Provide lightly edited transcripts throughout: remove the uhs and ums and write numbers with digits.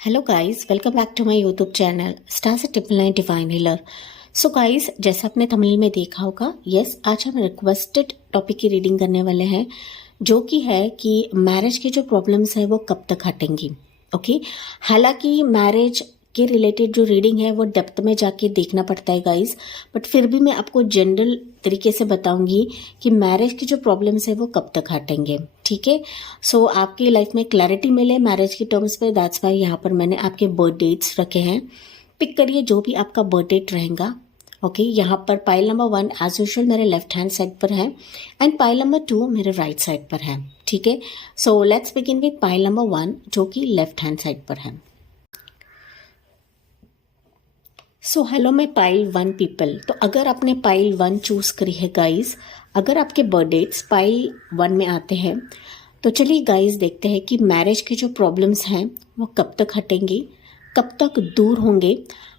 Hello guys, welcome back to my YouTube channel stars triple nine divine healer. So guys, जैसा आपने thumbnail में देखा होगा, yes आज हम रिक्वेस्टेड टॉपिक की रीडिंग करने वाले हैं, जो कि है कि मैरिज की जो प्रॉब्लम्स है वो कब तक हटेंगी। ओके, हालांकि मैरिज के रिलेटेड जो रीडिंग है वो डेप्थ में जाके देखना पड़ता है गाइस, बट फिर भी मैं आपको जनरल तरीके से बताऊंगी कि मैरिज की जो प्रॉब्लम्स है वो कब तक हटेंगे। ठीक है, सो आपकी लाइफ में क्लैरिटी मिले मैरिज की टर्म्स पे, दैट्स वाई यहाँ पर मैंने आपके बर्थ डेट्स रखे हैं। पिक करिए जो भी आपका बर्थ डेट रहेगा। ओके, यहाँ पर पाइल नंबर 1 एज यूजुअल मेरे लेफ्ट हैंड साइड पर है एंड पाइल नंबर 2 मेरे राइट साइड पर है। ठीक है, so let's begin with pile number 1 जो कि लेफ्ट हैंड साइड पर है। सो हेलो मैं पाइल 1 पीपल। तो अगर आपने पाइल 1 चूज करी है गाइस, अगर आपके बर्थ डेट्स पाइल 1 में आते हैं, तो चलिए गाइस देखते हैं कि मैरिज की जो प्रॉब्लम्स हैं वो कब तक हटेंगी, कब तक दूर होंगे।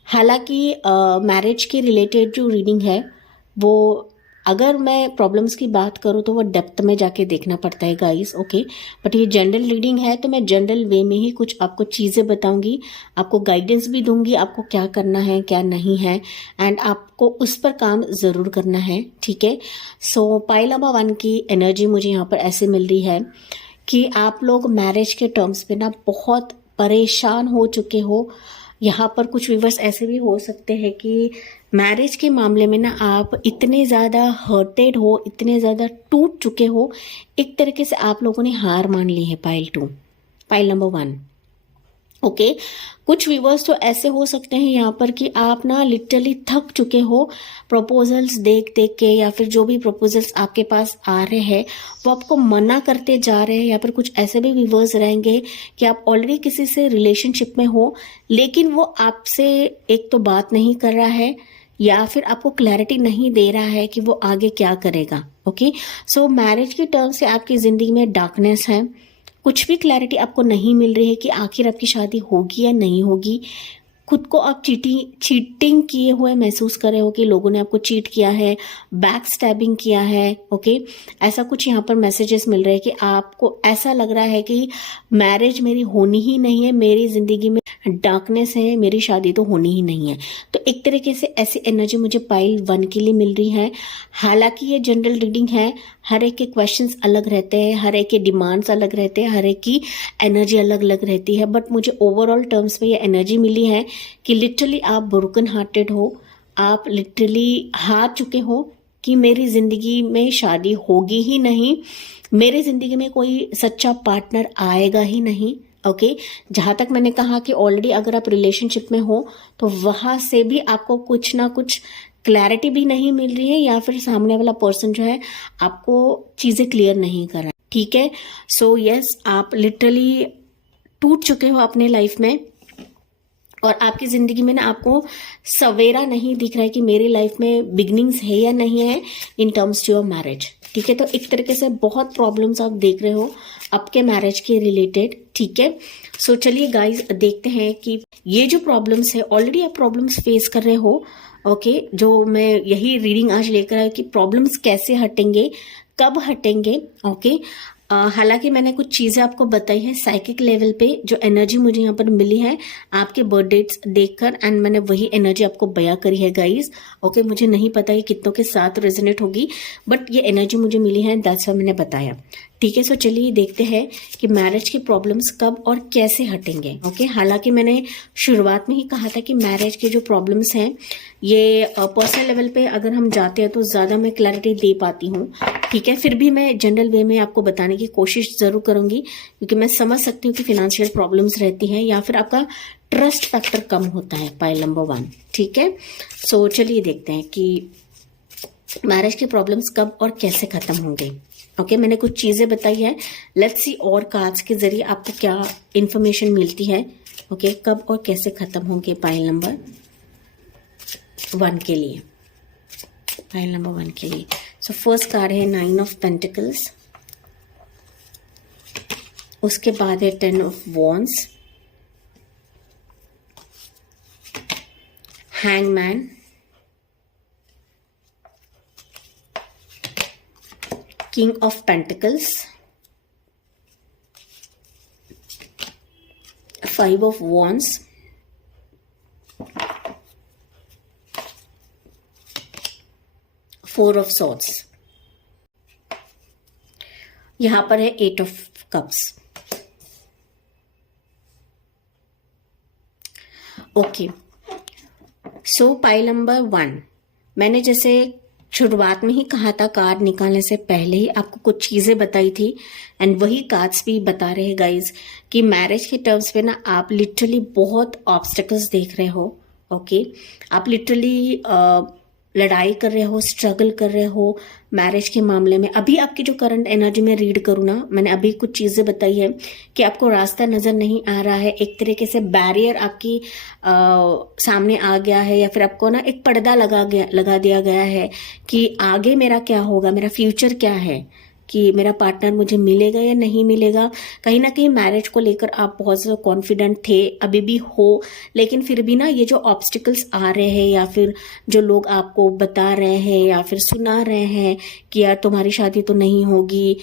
हालांकि मैरिज के रिलेटेड जो रीडिंग है वो, अगर मैं प्रॉब्लम्स की बात करूँ तो वो डेप्थ में जाके देखना पड़ता है गाइस। ओके, बट ये जनरल रीडिंग है तो मैं जनरल वे में ही कुछ आपको चीज़ें बताऊंगी, आपको गाइडेंस भी दूंगी, आपको क्या करना है क्या नहीं है, एंड आपको उस पर काम ज़रूर करना है। ठीक है, सो पाइल नंबर 1 की एनर्जी मुझे यहाँ पर ऐसे मिल रही है कि आप लोग मैरिज के टर्म्स पे ना बहुत परेशान हो चुके हो। यहाँ पर कुछ व्यूवर्स ऐसे भी हो सकते हैं कि मैरिज के मामले में ना आप इतने ज़्यादा हर्टेड हो, इतने ज़्यादा टूट चुके हो, एक तरीके से आप लोगों ने हार मान ली है। Pile 2, pile number 1। ओके, कुछ व्यूवर्स तो ऐसे हो सकते हैं यहाँ पर कि आप ना लिटरली थक चुके हो प्रपोजल्स देख देख के, या फिर जो भी प्रपोजल्स आपके पास आ रहे हैं वो आपको मना करते जा रहे हैं। या फिर कुछ ऐसे भी व्यूवर्स रहेंगे कि आप ऑलरेडी किसी से रिलेशनशिप में हो, लेकिन वो आपसे एक तो बात नहीं कर रहा है या फिर आपको क्लैरिटी नहीं दे रहा है कि वो आगे क्या करेगा। ओके, सो मैरिज की टर्म से आपकी जिंदगी में डार्कनेस है, कुछ भी क्लैरिटी आपको नहीं मिल रही है कि आखिर आपकी शादी होगी या नहीं होगी। खुद को आप चीटिंग किए हुए महसूस कर रहे हो कि लोगों ने आपको चीट किया है, बैक स्टैबिंग किया है। ओके, ऐसा कुछ यहाँ पर मैसेजेस मिल रहे हैं कि आपको ऐसा लग रहा है कि मैरिज मेरी होनी ही नहीं है, मेरी जिंदगी में डार्कनेस है, मेरी शादी तो होनी ही नहीं है। तो एक तरीके से ऐसी एनर्जी मुझे पाइल 1 के लिए मिल रही है। हालांकि ये जनरल रीडिंग है, हर एक के क्वेश्चंस अलग रहते हैं, हर एक के डिमांड्स अलग रहते हैं, हर एक की एनर्जी अलग अलग रहती है, बट मुझे ओवरऑल टर्म्स में ये एनर्जी मिली है कि लिटरली आप ब्रोकन हार्टेड हो, आप लिटरली हार चुके हो कि मेरी जिंदगी में शादी होगी ही नहीं, मेरी जिंदगी में कोई सच्चा पार्टनर आएगा ही नहीं। ओके, जहां तक मैंने कहा कि ऑलरेडी अगर आप रिलेशनशिप में हो तो वहां से भी आपको कुछ ना कुछ क्लैरिटी भी नहीं मिल रही है, या फिर सामने वाला पर्सन जो है आपको चीजें क्लियर नहीं कर रहा है। ठीक है, सो यस आप लिटरली टूट चुके हो अपने लाइफ में, और आपकी जिंदगी में ना आपको सवेरा नहीं दिख रहा है कि मेरी लाइफ में बिगनिंग्स है या नहीं है in terms to your marriage. ठीक है, तो एक तरीके से बहुत प्रॉब्लम्स आप देख रहे हो आपके मैरिज के रिलेटेड। ठीक है, सो चलिए गाइस देखते हैं कि ये जो प्रॉब्लम्स है, ऑलरेडी आप प्रॉब्लम्स फेस कर रहे हो। ओके, जो मैं यही रीडिंग आज लेकर आया कि प्रॉब्लम्स कैसे हटेंगे, कब हटेंगे। ओके, हालांकि मैंने कुछ चीजें आपको बताई है साइकिक लेवल पे, जो एनर्जी मुझे यहाँ पर मिली है आपके बर्थ डेट्स देखकर, एंड मैंने वही एनर्जी आपको बयां करी है गाइस। ओके, मुझे नहीं पता ये कितनों के साथ रेजोनेट होगी, बट ये एनर्जी मुझे मिली है, दैट्स व्हाई मैंने बताया। ठीक है, सो चलिए देखते हैं कि मैरिज की प्रॉब्लम्स कब और कैसे हटेंगे। ओके, हालांकि मैंने शुरुआत में ही कहा था कि मैरिज के जो प्रॉब्लम्स हैं ये पर्सनल लेवल पे अगर हम जाते हैं तो ज्यादा मैं क्लैरिटी दे पाती हूँ। ठीक है, फिर भी मैं जनरल वे में आपको बताने की कोशिश जरूर करूंगी, क्योंकि मैं समझ सकती हूँ कि फिनेंशियल प्रॉब्लम्स रहती हैं या फिर आपका ट्रस्ट फैक्टर कम होता है। Pile number 1। ठीक है, सो चलिए देखते हैं कि मैरिज की प्रॉब्लम्स कब और कैसे खत्म होंगे। ओके, मैंने कुछ चीजें बताई है, लेट्स सी और कार्ड्स के जरिए आपको क्या इंफॉर्मेशन मिलती है। ओके, कब और कैसे खत्म होंगे पाइल नंबर 1 के लिए, पाइल नंबर 1 के लिए। सो फर्स्ट कार्ड है 9 ऑफ पेंटिकल्स, उसके बाद है 10 of wands, hangman, king of pentacles, 5 of Wands, four of swords, यहां पर है 8 of cups. Okay, so pile number 1, मैंने जैसे शुरुआत में ही कहा था, कार्ड निकालने से पहले ही आपको कुछ चीजें बताई थी, एंड वही कार्ड्स भी बता रहे हैं गाइज कि मैरिज के टर्म्स पे ना आप लिटरली बहुत ऑब्स्टेकल्स देख रहे हो। ओके, आप लिटरली लड़ाई कर रहे हो, स्ट्रगल कर रहे हो मैरिज के मामले में। अभी आपकी जो करंट एनर्जी में रीड करूँ ना, मैंने अभी कुछ चीजें बताई है कि आपको रास्ता नजर नहीं आ रहा है, एक तरीके से बैरियर आपकी सामने आ गया है, या फिर आपको ना एक पर्दा लगा दिया गया है कि आगे मेरा क्या होगा, मेरा फ्यूचर क्या है, कि मेरा पार्टनर मुझे मिलेगा या नहीं मिलेगा। कहीं ना कहीं मैरिज को लेकर आप बहुत ज़्यादा कॉन्फिडेंट थे, अभी भी हो, लेकिन फिर भी ना ये जो ऑब्स्टिकल्स आ रहे हैं, या फिर जो लोग आपको बता रहे हैं या फिर सुना रहे हैं कि यार तुम्हारी शादी तो नहीं होगी,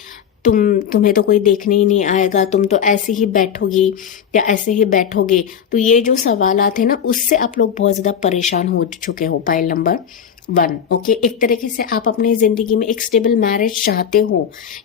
तुम्हें तो कोई देखने ही नहीं आएगा, तुम तो ऐसे ही बैठोगी या ऐसे ही बैठोगे, तो ये जो सवालात है ना, उससे आप लोग बहुत ज्यादा परेशान हो चुके हो। पाइल नंबर 1, ओके, एक तरीके से आप अपनी जिंदगी में एक स्टेबल मैरिज चाहते हो,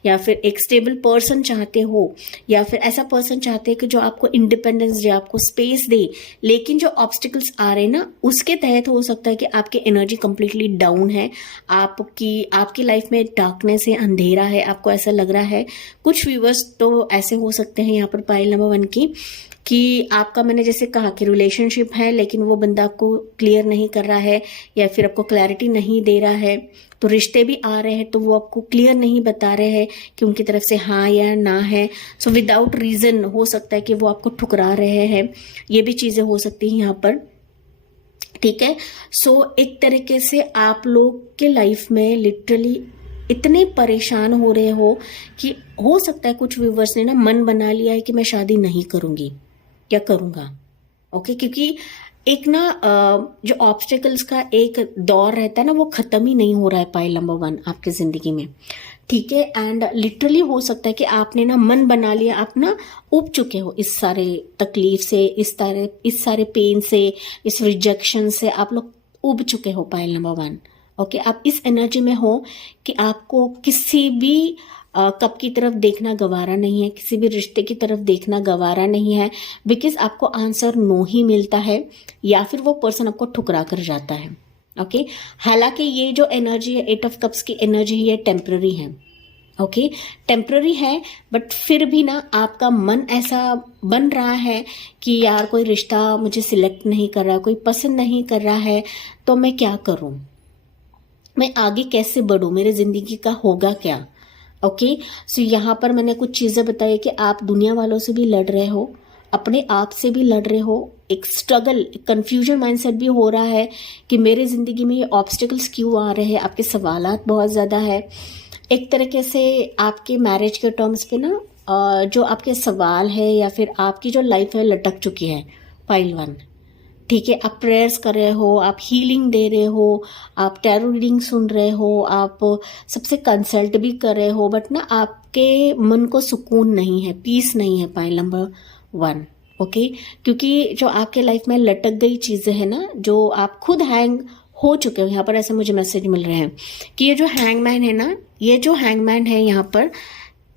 या फिर एक स्टेबल पर्सन चाहते हो, या फिर ऐसा पर्सन चाहते हैं कि जो आपको इंडिपेंडेंस दे, आपको स्पेस दे, लेकिन जो ऑब्स्टिकल्स आ रहे हैं ना, उसके तहत हो सकता है कि आपकी एनर्जी कंप्लीटली डाउन है, आपकी लाइफ में डार्कनेस है, अंधेरा है, आपको ऐसा लग रहा है। कुछ व्यूअर्स तो ऐसे हो सकते हैं यहाँ पर पाइल नंबर 1 की, कि आपका, मैंने जैसे कहा कि रिलेशनशिप है, लेकिन वो बंदा आपको क्लियर नहीं कर रहा है, या फिर आपको क्लैरिटी नहीं दे रहा है। तो रिश्ते भी आ रहे हैं तो वो आपको क्लियर नहीं बता रहे हैं कि उनकी तरफ से हाँ या ना है। सो विदाउट रीजन हो सकता है कि वो आपको ठुकरा रहे हैं, ये भी चीजें हो सकती हैं यहाँ पर। ठीक है, सो एक तरीके से आप लोग के लाइफ में लिटरली इतने परेशान हो रहे हो कि हो सकता है कुछ व्यूवर्स ने ना मन बना लिया है कि मैं शादी नहीं करूंगी, क्या करूंगा। ओके, क्योंकि एक ना जो ऑब्स्टेकल्स का एक दौर रहता है ना, वो खत्म ही नहीं हो रहा है पाइल नंबर 1 आपकी जिंदगी में। ठीक है, एंड लिटरली हो सकता है कि आपने ना मन बना लिया, आप ना उब चुके हो इस सारे तकलीफ से, इस सारे पेन से, इस रिजेक्शन से आप लोग उब चुके हो पाइल नंबर 1। ओके, आप इस एनर्जी में हो कि आपको किसी भी कप की तरफ देखना गवारा नहीं है, किसी भी रिश्ते की तरफ देखना गवारा नहीं है, बिकॉज आपको आंसर नो ही मिलता है, या फिर वो पर्सन आपको ठुकरा कर जाता है। ओके, हालांकि ये जो एनर्जी है, 8 ऑफ कप्स की एनर्जी, ये टेम्पररी है। ओके, टेम्पररी है, बट फिर भी ना आपका मन ऐसा बन रहा है कि यार कोई रिश्ता मुझे सिलेक्ट नहीं कर रहा, कोई पसंद नहीं कर रहा है, तो मैं क्या करूं, मैं आगे कैसे बढ़ूं, मेरे जिंदगी का होगा क्या। ओके, सो यहाँ पर मैंने कुछ चीजें बताई कि आप दुनिया वालों से भी लड़ रहे हो, अपने आप से भी लड़ रहे हो, एक स्ट्रगल, कंफ्यूजन माइंडसेट भी हो रहा है कि मेरे जिंदगी में ये ऑब्स्टिकल्स क्यों आ रहे हैं, आपके सवालात बहुत ज्यादा है। एक तरीके से आपके मैरिज के टर्म्स पे ना जो आपके सवाल है या फिर आपकी जो लाइफ है लटक चुकी है पाइल 1। ठीक है, आप प्रेयर्स कर रहे हो, आप हीलिंग दे रहे हो, आप टैरो रीडिंग सुन रहे हो, आप सबसे कंसल्ट भी कर रहे हो, बट ना आपके मन को सुकून नहीं है, पीस नहीं है पाइल नंबर 1। ओके, क्योंकि जो आपके लाइफ में लटक गई चीजें हैं ना, जो आप खुद हैंग हो चुके हो, यहाँ पर ऐसे मुझे मैसेज मिल रहे हैं कि ये जो हैंगमैन है ना, ये जो हैंगमैन है यहाँ पर,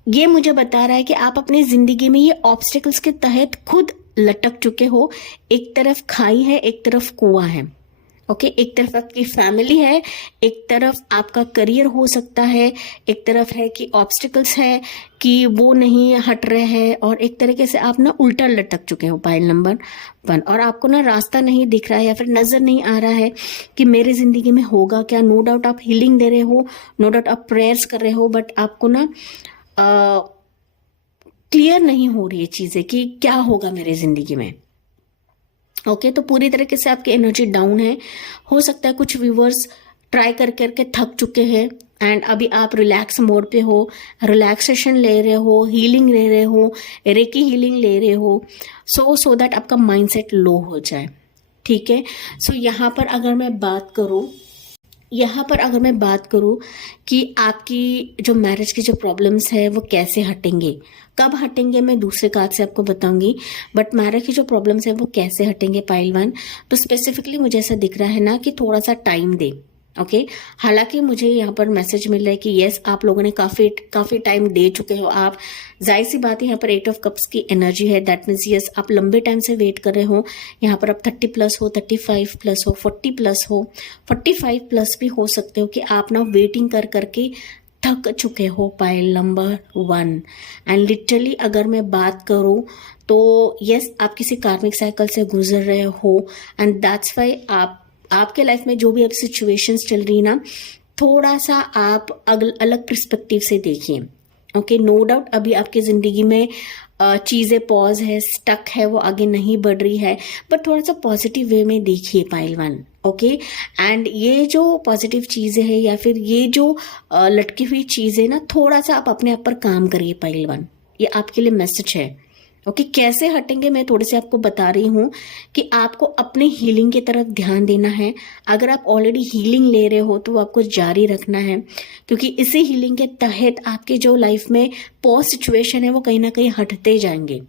ये मुझे बता रहा है कि आप अपनी जिंदगी में ये ऑब्स्टिकल्स के तहत खुद लटक चुके हो। एक तरफ खाई है, एक तरफ कुआं है। ओके, एक तरफ आपकी फैमिली है, एक तरफ आपका करियर हो सकता है, एक तरफ है कि ऑब्स्टिकल्स है कि वो नहीं हट रहे हैं, और एक तरीके से आप ना उल्टा लटक चुके हो पाइल नंबर 1, और आपको ना रास्ता नहीं दिख रहा है या फिर नजर नहीं आ रहा है कि मेरे जिंदगी में होगा क्या। नो डाउट आप हीलिंग दे रहे हो, नो डाउट आप प्रेयर्स कर रहे हो, बट आपको ना क्लियर नहीं हो रही है चीजें कि क्या होगा मेरे जिंदगी में। ओके, तो पूरी तरीके से आपकी एनर्जी डाउन है। हो सकता है कुछ व्यूवर्स ट्राई कर करके थक चुके हैं, एंड अभी आप रिलैक्स मोड पे हो, रिलैक्सेशन ले रहे हो, हीलिंग ले रहे हो, रेकी हीलिंग ले रहे हो, सो दैट आपका माइंडसेट लो हो जाए। ठीक है, सो यहाँ पर अगर मैं बात करूं यहाँ पर अगर मैं बात करूँ कि आपकी जो मैरिज की जो प्रॉब्लम्स है वो कैसे हटेंगे, कब हटेंगे, मैं दूसरे कार्ड से आपको बताऊंगी। बट मैरिज की जो प्रॉब्लम्स है वो कैसे हटेंगे पाइल वन, तो स्पेसिफिकली मुझे ऐसा दिख रहा है ना कि थोड़ा सा टाइम दे। ओके हालांकि मुझे यहाँ पर मैसेज मिल रहा है कि यस आप लोगों ने काफी टाइम दे चुके हो आप। जाहिर सी बात है यहाँ पर 8 ऑफ कप्स की एनर्जी है, दैट मीन्स यस आप लंबे टाइम से वेट कर रहे हो। यहाँ पर आप 30 प्लस हो, 35 प्लस हो, 40 प्लस हो, 45 प्लस भी हो सकते हो कि आप ना वेटिंग कर करके थक चुके हो पाइल नंबर 1। एंड लिटरली अगर मैं बात करूं तो यस आप किसी कार्मिक साइकिल से गुजर रहे हो एंड दैट्स वाई आपके लाइफ में जो भी अब सिचुएशंस चल रही ना, थोड़ा सा आप अलग पर्सपेक्टिव से देखिए। ओके नो डाउट अभी आपकी जिंदगी में चीजें पॉज है, स्टक है, वो आगे नहीं बढ़ रही है, बट थोड़ा सा पॉजिटिव वे में देखिए पाइल वन। ओके एंड ये जो पॉजिटिव चीजें हैं या फिर ये जो लटकी हुई चीजें ना, थोड़ा सा आप अपने आप पर काम करिए पाइल वन, ये आपके लिए मैसेज है। ओके कैसे हटेंगे मैं थोड़े से आपको बता रही हूँ कि आपको अपने हीलिंग की तरफ ध्यान देना है। अगर आप ऑलरेडी हीलिंग ले रहे हो तो वो आपको जारी रखना है, क्योंकि इसी हीलिंग के तहत आपके जो लाइफ में पॉज सिचुएशन है वो कहीं ना कहीं हटते जाएंगे।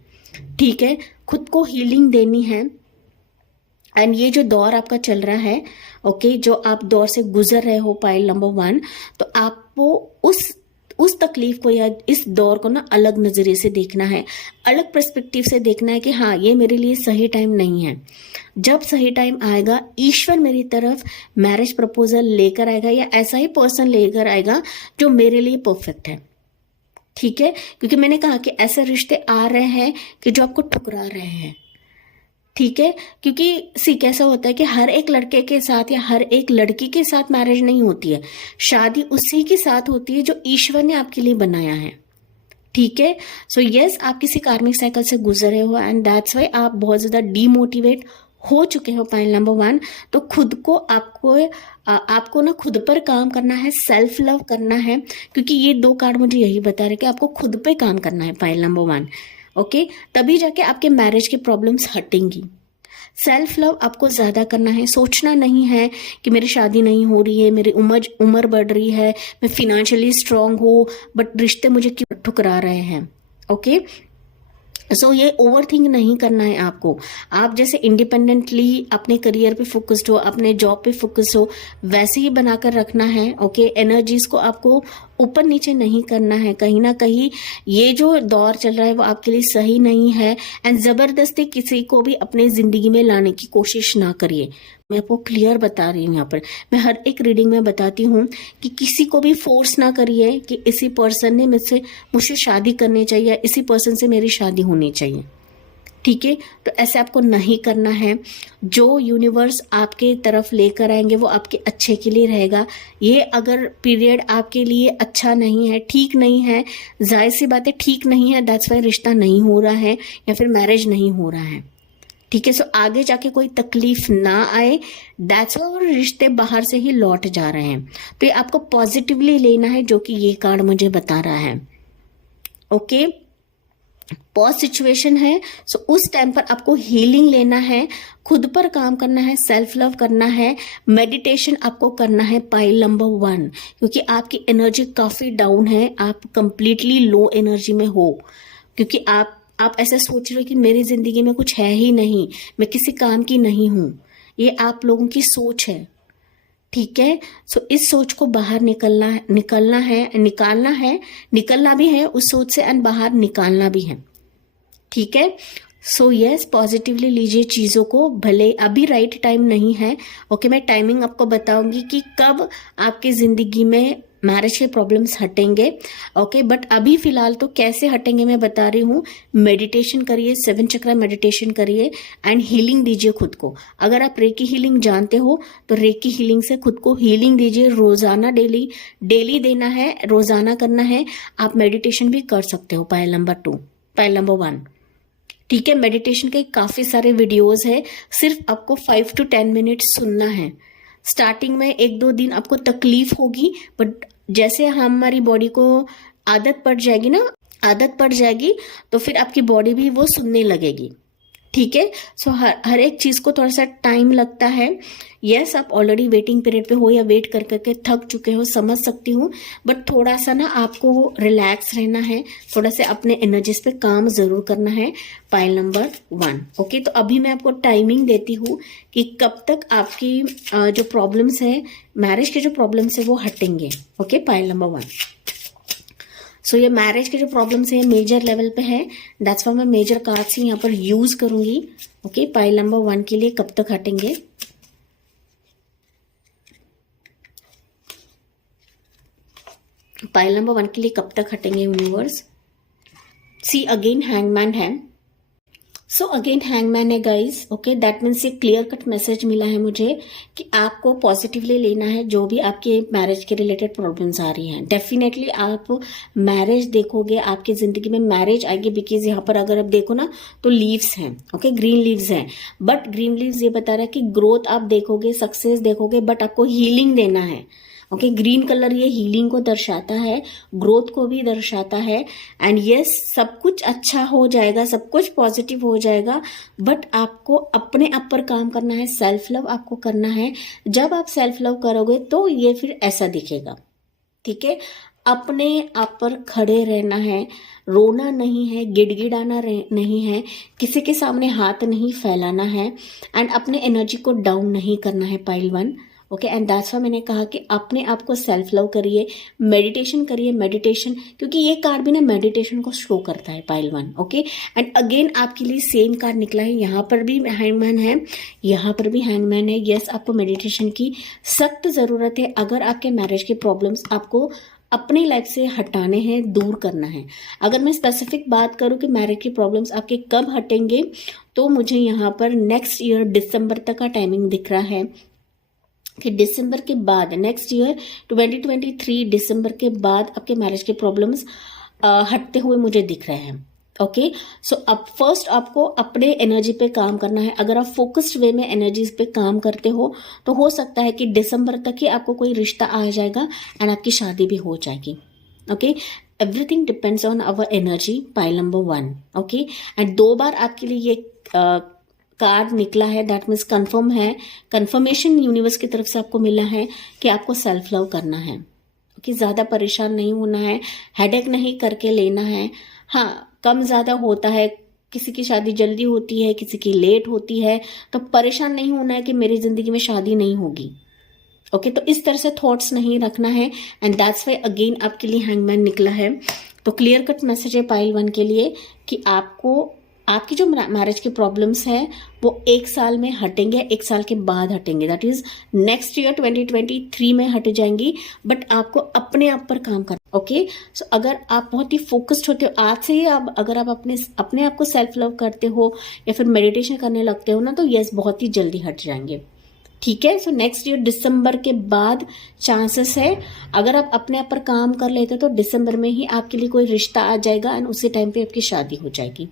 ठीक है, खुद को हीलिंग देनी है। एंड ये जो दौर आपका चल रहा है, ओके जो आप दौर से गुजर रहे हो पाइल नंबर 1, तो आपको उस तकलीफ को या इस दौर को ना अलग नजरिए से देखना है, अलग पर्सपेक्टिव से देखना है कि हाँ ये मेरे लिए सही टाइम नहीं है। जब सही टाइम आएगा ईश्वर मेरी तरफ मैरिज प्रपोजल लेकर आएगा या ऐसा ही पर्सन लेकर आएगा जो मेरे लिए परफेक्ट है। ठीक है, क्योंकि मैंने कहा कि ऐसे रिश्ते आ रहे हैं कि जो आपको ठुकरा रहे हैं। ठीक है, क्योंकि सी कैसा होता है कि हर एक लड़के के साथ या हर एक लड़की के साथ मैरिज नहीं होती है, शादी उसी के साथ होती है जो ईश्वर ने आपके लिए बनाया है। ठीक है, सो यस आप किसी कार्मिक साइकिल से गुजरे हो एंड दैट्स वाई आप बहुत ज्यादा डीमोटिवेट हो चुके हो पाइल नंबर 1। तो खुद को आपको ना खुद पर काम करना है, सेल्फ लव करना है, क्योंकि ये 2 कार्ड मुझे यही बता रहे कि आपको खुद पे काम करना है पाइल नंबर 1। ओके तभी जाके आपके मैरिज की प्रॉब्लम्स हटेंगी। सेल्फ लव आपको ज्यादा करना है, सोचना नहीं है कि मेरी शादी नहीं हो रही है, मेरी उम्र बढ़ रही है, मैं फिनेंशियली स्ट्रांग हूँ बट रिश्ते मुझे क्यों ठुकरा रहे हैं। ओके सो ये ओवर थिंक नहीं करना है आपको। आप जैसे इंडिपेंडेंटली अपने करियर पे फोकस्ड हो, अपने जॉब पे फोकस्ड हो, वैसे ही बनाकर रखना है। ओके एनर्जीज को आपको ऊपर नीचे नहीं करना है। कहीं ना कहीं ये जो दौर चल रहा है वो आपके लिए सही नहीं है एंड जबरदस्ती किसी को भी अपने जिंदगी में लाने की कोशिश ना करिए। मैं आपको क्लियर बता रही हूँ, यहाँ पर मैं हर एक रीडिंग में बताती हूँ कि किसी को भी फोर्स ना करिए कि इसी पर्सन ने मुझसे शादी करनी चाहिए, इसी पर्सन से मेरी शादी होनी चाहिए। ठीक है, तो ऐसे आपको नहीं करना है। जो यूनिवर्स आपके तरफ लेकर आएंगे वो आपके अच्छे के लिए रहेगा। ये अगर पीरियड आपके लिए अच्छा नहीं है, ठीक नहीं है, जाहिर सी बात है ठीक नहीं है, दैट्स वाई रिश्ता नहीं हो रहा है या फिर मैरिज नहीं हो रहा है। ठीक है, सो आगे जाके कोई तकलीफ ना आए, दैट्स वाई, और रिश्ते बाहर से ही लौट जा रहे हैं। तो ये आपको पॉजिटिवली लेना है, जो कि ये कार्ड मुझे बता रहा है। ओके पॉज सिचुएशन है, सो उस टाइम पर आपको हीलिंग लेना है, खुद पर काम करना है, सेल्फ लव करना है, मेडिटेशन आपको करना है पाइल नंबर 1, क्योंकि आपकी एनर्जी काफी डाउन है, आप कंप्लीटली लो एनर्जी में हो, क्योंकि आप ऐसा सोच रहे हो कि मेरी जिंदगी में कुछ है ही नहीं, मैं किसी काम की नहीं हूं। ये आप लोगों की सोच है। ठीक है, सो इस सोच को बाहर निकलना भी है उस सोच से एंड बाहर निकालना भी है। ठीक है, सो यस पॉजिटिवली लीजिए चीजों को, भले अभी राइट टाइम नहीं है। ओके मैं टाइमिंग आपको बताऊंगी कि कब आपकी जिंदगी में मैरिज के प्रॉब्लम्स हटेंगे। ओके बट अभी फिलहाल तो कैसे हटेंगे मैं बता रही हूँ। मेडिटेशन करिए, 7 चक्रा मेडिटेशन करिए एंड हीलिंग दीजिए खुद को। अगर आप रेकी हीलिंग जानते हो तो रेकी हीलिंग से खुद को हीलिंग दीजिए रोजाना, डेली देना है, रोजाना करना है। आप मेडिटेशन भी कर सकते हो पाइल नंबर 1। ठीक है, मेडिटेशन के काफी सारे वीडियोस है, सिर्फ आपको 5 to 10 मिनट सुनना है। स्टार्टिंग में 1-2 दिन आपको तकलीफ होगी, बट जैसे हमारी बॉडी को आदत पड़ जाएगी तो फिर आपकी बॉडी भी वो सुनने लगेगी। ठीक है। सो हर एक चीज को थोड़ा सा टाइम लगता है। यस, आप ऑलरेडी वेटिंग पीरियड पे हो या वेट कर करके थक चुके हो, समझ सकती हूँ, बट थोड़ा सा ना आपको रिलैक्स रहना है, थोड़ा सा अपने एनर्जीज पे काम जरूर करना है। Pile number 1। ओके, तो अभी मैं आपको टाइमिंग देती हूँ कि कब तक आपकी जो प्रॉब्लम्स है, मैरिज के जो प्रॉब्लम्स है वो हटेंगे। Okay, pile number 1। सो ये मैरिज के जो प्रॉब्लम्स है मेजर लेवल पे है, दैट्स वाई मैं मेजर कार्ड्स ही यहाँ पर यूज करूंगी। ओके, पाइल नंबर 1 के लिए कब तक हटेंगे? पाइल नंबर 1 के लिए कब तक हटेंगे यूनिवर्स? सी अगेन हैंगमैन है। सो अगेन हैंगमैन है गाइस। ओके, दैट मीन्स ये क्लियर कट मैसेज मिला है मुझे कि आपको पॉजिटिवली लेना है जो भी आपके मैरिज के रिलेटेड प्रॉब्लम्स आ रही हैं। डेफिनेटली आप मैरिज देखोगे, आपकी जिंदगी में मैरिज आएगी, बिकॉज यहाँ पर अगर आप देखो ना तो लीव्स हैं। ओके, ग्रीन लीव्स हैं, बट ग्रीन लीव्स ये बता रहा है कि ग्रोथ आप देखोगे, सक्सेस देखोगे, बट आपको हीलिंग देना है। ओके, ग्रीन कलर ये हीलिंग को दर्शाता है, ग्रोथ को भी दर्शाता है। एंड यस, सब कुछ अच्छा हो जाएगा, सब कुछ पॉजिटिव हो जाएगा, बट आपको अपने आप पर काम करना है, सेल्फ लव आपको करना है। जब आप सेल्फ लव करोगे तो ये फिर ऐसा दिखेगा। ठीक है, अपने आप पर खड़े रहना है, रोना नहीं है, गिड़गिड़ाना नहीं है, किसी के सामने हाथ नहीं फैलाना है, एंड अपने एनर्जी को डाउन नहीं करना है। Pile 1। Okay, and that's why मैंने कहा कि अपने आप को सेल्फ लव करिए, मेडिटेशन करिए, मेडिटेशन, क्योंकि ये कार्ड भी ना मेडिटेशन को शो करता है। पाइल 1। ओके, एंड अगेन आपके लिए सेम कार्ड निकला है, यहाँ पर भी हैंगमैन है, यहाँ पर भी हैंगमैन है। यस, आपको मेडिटेशन की सख्त जरूरत है अगर आपके मैरिज के प्रॉब्लम्स आपको अपनी लाइफ से हटाने हैं, दूर करना है। अगर मैं स्पेसिफिक बात करूं कि मैरिज की प्रॉब्लम्स आपके कब हटेंगे, तो मुझे यहाँ पर नेक्स्ट ईयर दिसंबर तक का टाइमिंग दिख रहा है कि दिसंबर के बाद, नेक्स्ट ईयर 2023 दिसंबर के बाद आपके मैरिज के प्रॉब्लम्स हटते हुए मुझे दिख रहे हैं। ओके, सो अब फर्स्ट आपको अपने एनर्जी पे काम करना है। अगर आप फोकस्ड वे में एनर्जीज पे काम करते हो तो हो सकता है कि दिसंबर तक ही आपको कोई रिश्ता आ जाएगा एंड आपकी शादी भी हो जाएगी। Okay, everything depends on our energy. Pile number 1। Okay, and 2 बार आपके लिए ये कार्ड निकला है, दैट मीन्स कंफर्म है, कंफर्मेशन यूनिवर्स की तरफ से आपको मिला है कि आपको सेल्फ लव करना है। ओके, ज्यादा परेशान नहीं होना है, हेडेक नहीं करके लेना है। हाँ, कम ज्यादा होता है, किसी की शादी जल्दी होती है, किसी की लेट होती है, तो परेशान नहीं होना है कि मेरी जिंदगी में शादी नहीं होगी। ओके, तो इस तरह से थॉट्स नहीं रखना है, एंड दैट्स वाई अगेन आपके लिए हैंगमैन निकला है। तो क्लियर कट मैसेज है पाइल 1 के लिए कि आपको आपकी जो मैरिज की प्रॉब्लम्स है वो 1 साल में हटेंगे, 1 साल के बाद हटेंगे, दैट इज नेक्स्ट ईयर 2023 में हट जाएंगी, बट आपको अपने आप पर काम करना। ओके, सो अगर आप बहुत ही फोकस्ड होते हो आज से ही, आप अगर आप अपने आप को सेल्फ लव करते हो या फिर मेडिटेशन करने लगते हो ना, तो यस, बहुत ही जल्दी हट जाएंगे। ठीक है, सो नेक्स्ट ईयर दिसंबर के बाद चांसेस है, अगर आप अपने आप पर काम कर लेते हो तो दिसंबर में ही आपके लिए कोई रिश्ता आ जाएगा एंड उसी टाइम पे आपकी शादी हो जाएगी।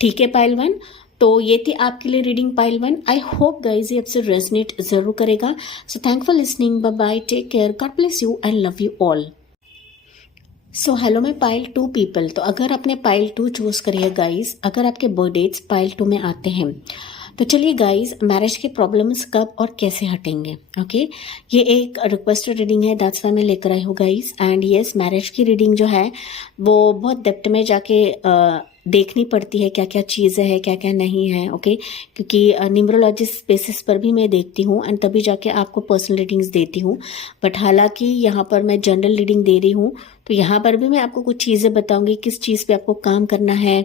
ठीक है पाइल 1, तो ये थी आपके लिए reading pile 1। I hope guys ये आपसे रेजनेट जरूर करेगा। So thank for listening, bye bye, take care, God bless you and love you all. So hello मैं पाइल 2 पीपल, तो अगर आपने पाइल 2 चूज करी है गाइज, अगर आपके बर्थडेट्स पाइल 2 में आते हैं तो चलिए गाइज, मैरिज के प्रॉब्लम्स कब और कैसे हटेंगे। ओके, ये एक रिक्वेस्टेड रीडिंग है, दैट्स वाई मैं लेकर आई हूँ गाइज। एंड यस, मैरिज की रीडिंग जो है वो बहुत डेप्थ में जाके देखनी पड़ती है, क्या क्या चीज़ें हैं, क्या क्या नहीं है। ओके, क्योंकि न्यूमरोलॉजिस्ट बेसिस पर भी मैं देखती हूँ एंड तभी जाके आपको पर्सनल रीडिंग्स देती हूँ। बट हालांकि यहाँ पर मैं जनरल रीडिंग दे रही हूँ, तो यहाँ पर भी मैं आपको कुछ चीज़ें बताऊंगी, किस चीज़ पे आपको काम करना है,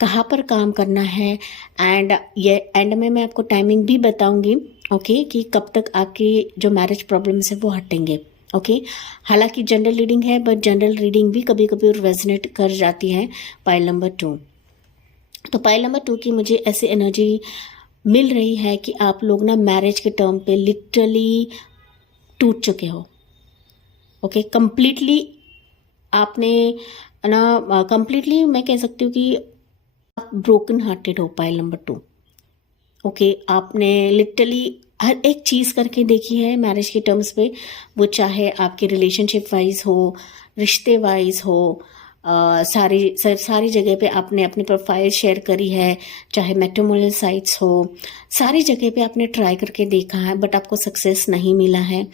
कहाँ पर काम करना है, एंड ये एंड में मैं आपको टाइमिंग भी बताऊंगी। ओके, कि कब तक आपकी जो मैरिज प्रॉब्लम्स है वो हटेंगे। ओके, हालांकि जनरल रीडिंग है, बट जनरल रीडिंग भी कभी कभी रेजोनेट कर जाती है। पाइल नंबर 2, तो पाइल नंबर 2 की मुझे ऐसी एनर्जी मिल रही है कि आप लोग ना मैरिज के टर्म पे लिटरली टूट चुके हो। ओके, कंप्लीटली आपने ना, कंप्लीटली मैं कह सकती हूँ कि आप ब्रोकन हार्टेड हो। पाइल नंबर 2, ओके, आपने लिटरली हर एक चीज़ करके देखी है मैरिज के टर्म्स पे, वो चाहे आपके रिलेशनशिप वाइज हो, रिश्ते वाइज हो, सारी जगह पे आपने अपनी प्रोफाइल शेयर करी है, चाहे मैट्रिमोनियल साइट्स हो, सारी जगह पे आपने ट्राई करके देखा है बट आपको सक्सेस नहीं मिला है।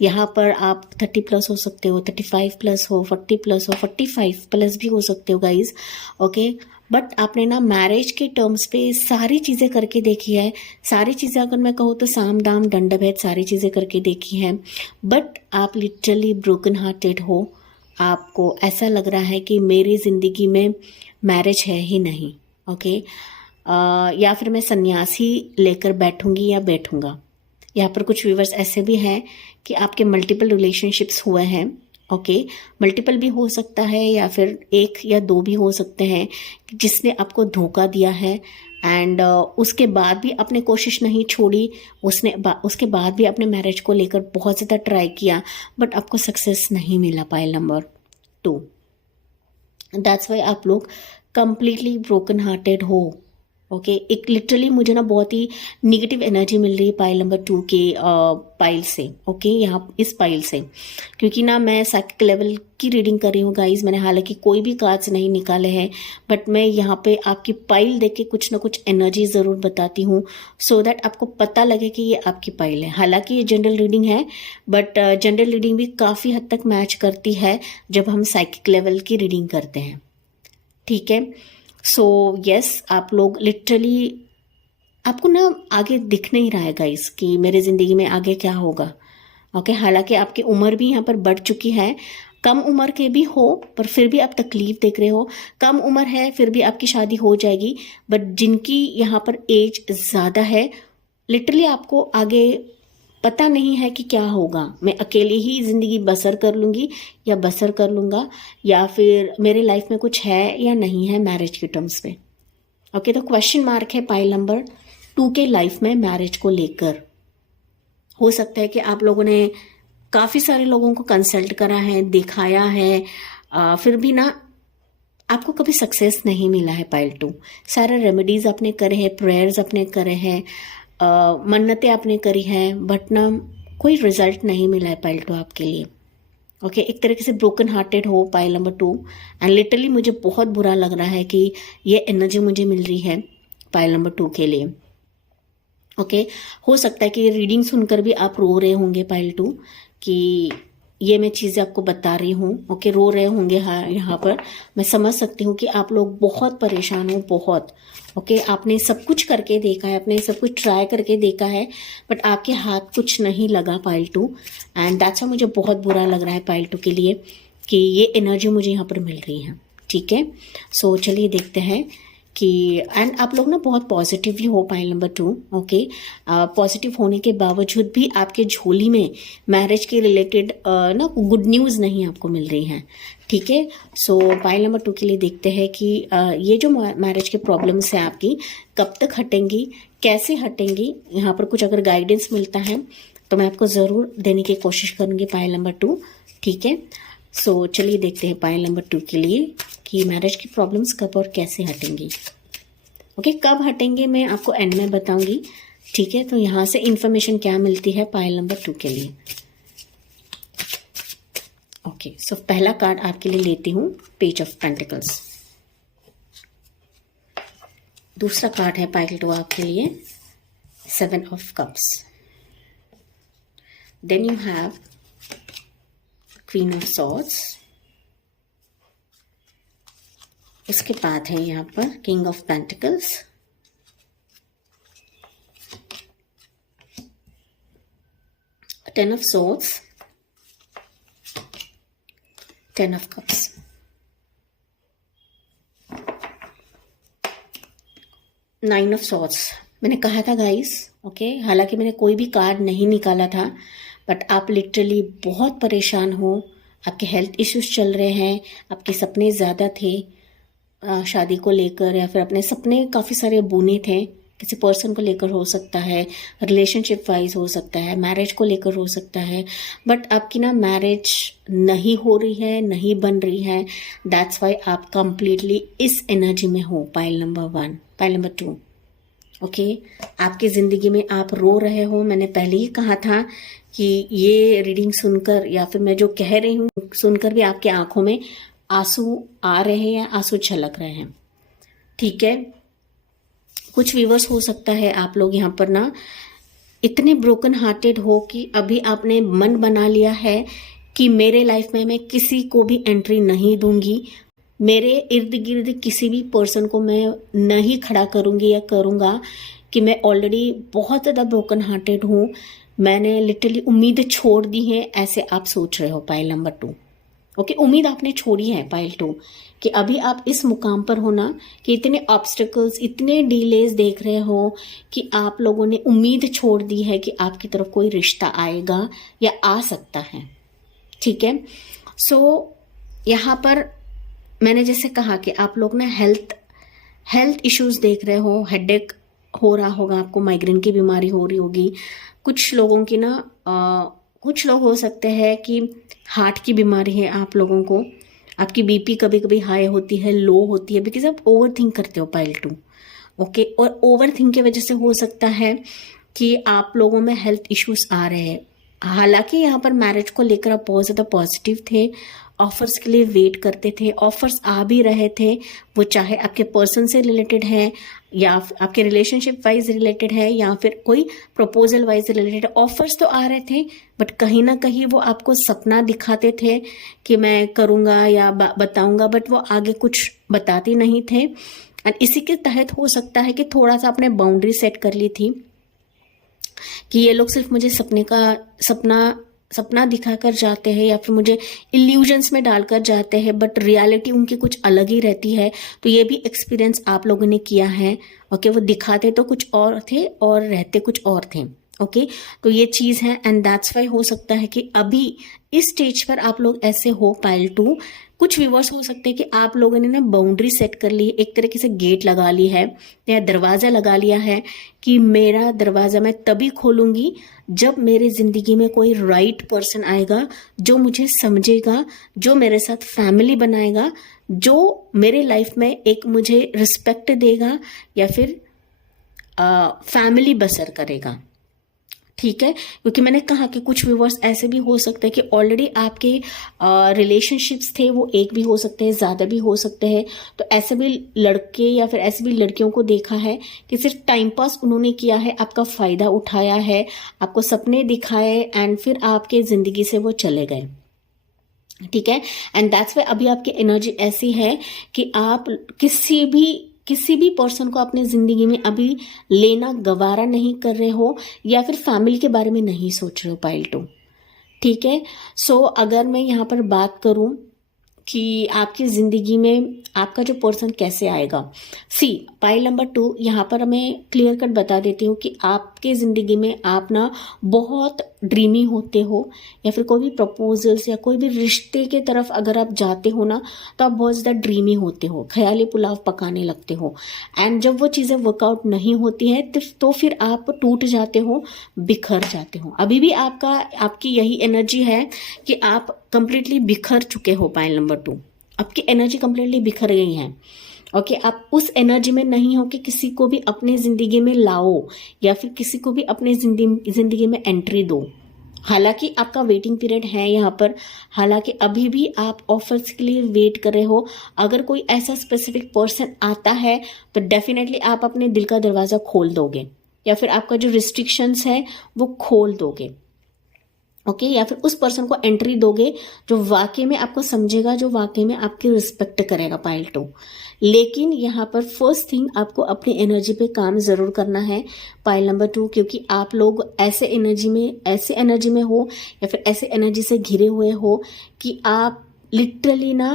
यहाँ पर आप 30 प्लस हो सकते हो, 35 प्लस हो, 40 प्लस हो, 45 प्लस भी हो सकते हो गाइज, ओके। बट आपने ना मैरिज के टर्म्स पे सारी चीज़ें करके देखी है, सारी चीज़ें अगर मैं कहूँ तो साम दाम दंड भेद सारी चीज़ें करके देखी हैं, बट आप लिटरली ब्रोकन हार्टेड हो। आपको ऐसा लग रहा है कि मेरी ज़िंदगी में मैरिज है ही नहीं, ओके। या फिर मैं सन्यास ही लेकर बैठूंगी या बैठूंगा। यहाँ पर कुछ व्यूवर्स ऐसे भी हैं कि आपके मल्टीपल रिलेशनशिप्स हुए हैं, ओके। मल्टीपल भी हो सकता है या फिर एक या दो भी हो सकते हैं जिसने आपको धोखा दिया है एंड उसके बाद भी आपने कोशिश नहीं छोड़ी, उसके बाद भी अपने मैरिज को लेकर बहुत ज़्यादा ट्राई किया बट आपको सक्सेस नहीं मिला। पाइल नंबर 2, दैट्स वाई आप लोग कंप्लीटली ब्रोकन हार्टेड हो, ओके। एक लिटरली मुझे ना बहुत ही निगेटिव एनर्जी मिल रही है पाइल नंबर 2 के पाइल से, ओके। यहाँ इस पाइल से, क्योंकि ना मैं साइकिक लेवल की रीडिंग कर रही हूँ गाइज। मैंने हालांकि कोई भी कार्ड्स नहीं निकाले हैं बट मैं यहाँ पे आपकी पाइल देख के कुछ ना कुछ एनर्जी ज़रूर बताती हूँ सो दैट आपको पता लगे कि ये आपकी पाइल है। हालांकि ये जनरल रीडिंग है बट जनरल रीडिंग भी काफ़ी हद तक मैच करती है जब हम साइकिक लेवल की रीडिंग करते हैं, ठीक है। सो यस, आप लोग लिटरली, आपको ना आगे दिख नहीं रहा है गाइस कि मेरे ज़िंदगी में आगे क्या होगा, ओके। हालांकि आपकी उम्र भी यहाँ पर बढ़ चुकी है, कम उम्र के भी हो पर फिर भी आप तकलीफ देख रहे हो। कम उम्र है फिर भी आपकी शादी हो जाएगी, बट जिनकी यहाँ पर एज ज़्यादा है लिटरली आपको आगे पता नहीं है कि क्या होगा। मैं अकेले ही ज़िंदगी बसर कर लूँगी या बसर कर लूँगा, या फिर मेरे लाइफ में कुछ है या नहीं है मैरिज के टर्म्स पे, ओके। तो क्वेश्चन मार्क है पाइल नंबर 2 के लाइफ में मैरिज को लेकर। हो सकता है कि आप लोगों ने काफ़ी सारे लोगों को कंसल्ट करा है, दिखाया है, फिर भी ना आपको कभी सक्सेस नहीं मिला है। पाइल 2 सारे रेमेडीज़ आपने करे हैं, प्रेयर्स आपने करे हैं, मन्नतें आपने करी हैं बट ना कोई रिजल्ट नहीं मिला है पाइल 2 आपके लिए, ओके। एक तरीके से ब्रोकन हार्टेड हो पाइल नंबर 2 एंड लिटरली मुझे बहुत बुरा लग रहा है कि ये एनर्जी मुझे मिल रही है पाइल नंबर 2 के लिए, ओके। हो सकता है कि रीडिंग सुनकर भी आप रो रहे होंगे पाइल 2 कि ये मैं चीज़ें आपको बता रही हूँ, ओके। रो रहे होंगे, हाँ, यहाँ पर मैं समझ सकती हूँ कि आप लोग बहुत परेशान हो, बहुत, ओके। आपने सब कुछ करके देखा है, आपने सब कुछ ट्राई करके देखा है बट आपके हाथ कुछ नहीं लगा पाइल 2 एंड दैट्स व्हाई मुझे बहुत बुरा लग रहा है पाइल 2 के लिए कि ये एनर्जी मुझे यहाँ पर मिल रही है, ठीक है। सो चलिए देखते हैं कि एंड आप लोग ना बहुत पॉजिटिव भी हो पाइल नंबर 2, ओके। पॉजिटिव होने के बावजूद भी आपके झोली में मैरिज के रिलेटेड ना गुड न्यूज़ नहीं आपको मिल रही हैं, ठीक है। सो पाइल नंबर 2 के लिए देखते हैं कि ये जो मैरिज के प्रॉब्लम्स हैं आपकी कब तक हटेंगी, कैसे हटेंगी। यहाँ पर कुछ अगर गाइडेंस मिलता है तो मैं आपको ज़रूर देने की कोशिश करूँगी पाइल नंबर 2, ठीक है। सो चलिए देखते हैं पाइल नंबर 2 के लिए कि मैरिज की प्रॉब्लम्स कब और कैसे हटेंगी, ओके। कब हटेंगे मैं आपको एंड में बताऊंगी, ठीक है। तो यहाँ से इंफॉर्मेशन क्या मिलती है पाइल नंबर 2 के लिए, ओके। सो पहला कार्ड आपके लिए लेती हूँ, पेज ऑफ पेंटिकल्स। दूसरा कार्ड है पाइल 2 आपके लिए, 7 of cups. Then you have queen of swords, उसके बाद है यहाँ पर king of pentacles, ten of swords, 10 of cups. Nine of swords मैंने कहा था गाइस, ओके। हालांकि मैंने कोई भी कार्ड नहीं निकाला था बट आप लिटरली बहुत परेशान हो, आपके हेल्थ इश्यूज चल रहे हैं, आपके सपने ज़्यादा थे शादी को लेकर, या फिर अपने सपने काफ़ी सारे बुने थे, किसी पर्सन को लेकर हो सकता है, रिलेशनशिप वाइज हो सकता है, मैरिज को लेकर हो सकता है, बट आपकी ना मैरिज नहीं हो रही है, नहीं बन रही है। दैट्स वाई आप कंप्लीटली इस एनर्जी में हो pile number 1, pile number 2, okay. आपकी ज़िंदगी में आप रो रहे हो। मैंने पहले ही कहा था कि ये रीडिंग सुनकर या फिर मैं जो कह रही हूँ सुनकर भी आपकी आंखों में आंसू आ रहे हैं या आंसू छलक रहे हैं। ठीक है, कुछ व्यूवर्स हो सकता है आप लोग यहाँ पर ना इतने ब्रोकन हार्टेड हो कि अभी आपने मन बना लिया है कि मेरे लाइफ में मैं किसी को भी एंट्री नहीं दूंगी, मेरे इर्द गिर्द किसी भी पर्सन को मैं नहीं खड़ा करूंगी या करूंगा, कि मैं ऑलरेडी बहुत ज़्यादा ब्रोकन हार्टेड हूँ, मैंने लिटरली उम्मीद छोड़ दी है, ऐसे आप सोच रहे हो पाइल नंबर 2। ओके, उम्मीद आपने छोड़ी है पाइल 2 कि अभी आप इस मुकाम पर हो ना कि इतने ऑब्स्टिकल्स, इतने डिलेज देख रहे हो कि आप लोगों ने उम्मीद छोड़ दी है कि आपकी तरफ कोई रिश्ता आएगा या आ सकता है। ठीक है, सो यहाँ पर मैंने जैसे कहा कि आप लोग ना हेल्थ इश्यूज देख रहे हो, हेडेक हो रहा होगा आपको, माइग्रेन की बीमारी हो रही होगी, कुछ लोगों की ना कुछ लोग हो सकते हैं कि हार्ट की बीमारी है आप लोगों को, आपकी बीपी कभी कभी हाई होती है, लो होती है, बिकॉज आप ओवर थिंक करते हो पाइल 2। ओके, और ओवर थिंक की वजह से हो सकता है कि आप लोगों में हेल्थ इश्यूज आ रहे हैं। हालांकि यहाँ पर मैरिज को लेकर आप बहुत ज़्यादा पॉजिटिव थे, ऑफर्स के लिए वेट करते थे, ऑफर्स आ भी रहे थे, वो चाहे आपके पर्सन से रिलेटेड है या आपके रिलेशनशिप वाइज रिलेटेड है या फिर कोई प्रपोजल वाइज रिलेटेड, ऑफर्स तो आ रहे थे, बट कहीं ना कहीं वो आपको सपना दिखाते थे कि मैं करूँगा या बताऊँगा, बट वो आगे कुछ बताते नहीं थे। एंड इसी के तहत हो सकता है कि थोड़ा सा आपने बाउंड्री सेट कर ली थी कि ये लोग सिर्फ मुझे सपना दिखाकर जाते हैं या फिर मुझे इल्यूजन्स में डालकर जाते हैं, बट रियलिटी उनकी कुछ अलग ही रहती है। तो ये भी एक्सपीरियंस आप लोगों ने किया है। ओके, वो दिखाते तो कुछ और थे और रहते कुछ और थे। ओके, तो ये चीज है एंड दैट्स वाई हो सकता है कि अभी इस स्टेज पर आप लोग ऐसे हो पाइल 2। कुछ व्यूवर्स हो सकते हैं कि आप लोगों ने ना बाउंड्री सेट कर ली, एक तरीके से गेट लगा ली है या दरवाजा लगा लिया है कि मेरा दरवाजा मैं तभी खोलूंगी जब मेरे जिंदगी में कोई राइट पर्सन आएगा, जो मुझे समझेगा, जो मेरे साथ फैमिली बनाएगा, जो मेरे लाइफ में एक मुझे रिस्पेक्ट देगा या फिर फैमिली बसर करेगा। ठीक है, क्योंकि मैंने कहा कि कुछ व्यूवर्स ऐसे भी हो सकते हैं कि ऑलरेडी आपके रिलेशनशिप्स थे, वो एक भी हो सकते हैं, ज़्यादा भी हो सकते हैं। तो ऐसे भी लड़के या फिर ऐसे भी लड़कियों को देखा है कि सिर्फ टाइम पास उन्होंने किया है, आपका फ़ायदा उठाया है, आपको सपने दिखाए एंड फिर आपके ज़िंदगी से वो चले गए। ठीक है, एंड दैट्स वाई अभी आपकी एनर्जी ऐसी है कि आप किसी भी पर्सन को अपने जिंदगी में अभी लेना गवारा नहीं कर रहे हो या फिर फैमिली के बारे में नहीं सोच रहे हो पाइल 2। ठीक है, सो अगर मैं यहाँ पर बात करूँ कि आपकी ज़िंदगी में आपका जो पर्सन कैसे आएगा, सी पाइल नंबर 2 यहाँ पर मैं क्लियर कट बता देती हूँ कि आपके ज़िंदगी में आप ना बहुत ड्रीमी होते हो या फिर कोई भी प्रपोजल्स या कोई भी रिश्ते के तरफ अगर आप जाते हो ना, तो आप बहुत ज़्यादा ड्रीमी होते हो, ख्याली पुलाव पकाने लगते हो एंड जब वो चीज़ें वर्कआउट नहीं होती है तो फिर आप टूट जाते हो, बिखर जाते हो। अभी भी आपकी यही एनर्जी है कि आप कंप्लीटली बिखर चुके हो पाइल नंबर 2, आपकी एनर्जी कंप्लीटली बिखर गई है। ओके, आप उस एनर्जी में नहीं हो कि किसी को भी अपने ज़िंदगी में लाओ या फिर किसी को भी अपने ज़िंदगी में एंट्री दो। हालांकि आपका वेटिंग पीरियड है यहाँ पर, हालांकि अभी भी आप ऑफर्स के लिए वेट कर रहे हो। अगर कोई ऐसा स्पेसिफिक पर्सन आता है तो डेफिनेटली आप अपने दिल का दरवाज़ा खोल दोगे या फिर आपका जो रिस्ट्रिक्शंस है वो खोल दोगे। ओके, या फिर उस पर्सन को एंट्री दोगे जो वाकई में आपको समझेगा, जो वाकई में आपकी रिस्पेक्ट करेगा पाइल 2। लेकिन यहाँ पर फर्स्ट थिंग आपको अपनी एनर्जी पे काम जरूर करना है पाइल नंबर 2, क्योंकि आप लोग ऐसे एनर्जी में हो या फिर ऐसे एनर्जी से घिरे हुए हो कि आप लिटरली ना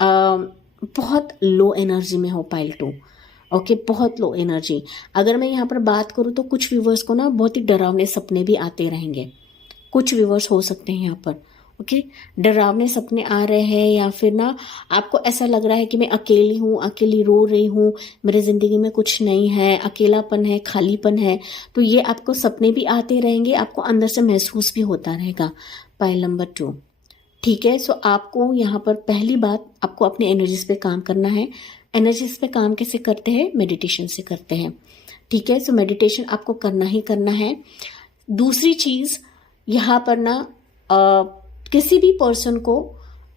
बहुत लो एनर्जी में हो पाइल 2। ओके, बहुत लो एनर्जी। अगर मैं यहाँ पर बात करूँ तो कुछ व्यूवर्स को ना बहुत ही डरावने सपने भी आते रहेंगे, कुछ व्यूवर्स हो सकते हैं यहाँ पर। ओके, डरावने सपने आ रहे हैं या फिर ना आपको ऐसा लग रहा है कि मैं अकेली हूँ, अकेली रो रही हूँ, मेरे ज़िंदगी में कुछ नहीं है, अकेलापन है, खालीपन है, तो ये आपको सपने भी आते रहेंगे, आपको अंदर से महसूस भी होता रहेगा पाइल नंबर 2। ठीक है, सो आपको यहाँ पर पहली बात आपको अपने एनर्जीज पे काम करना है। एनर्जीज पे काम कैसे करते हैं? मेडिटेशन से करते हैं। ठीक है, सो मेडिटेशन आपको करना ही करना है। दूसरी चीज़ यहाँ पर ना किसी भी पर्सन को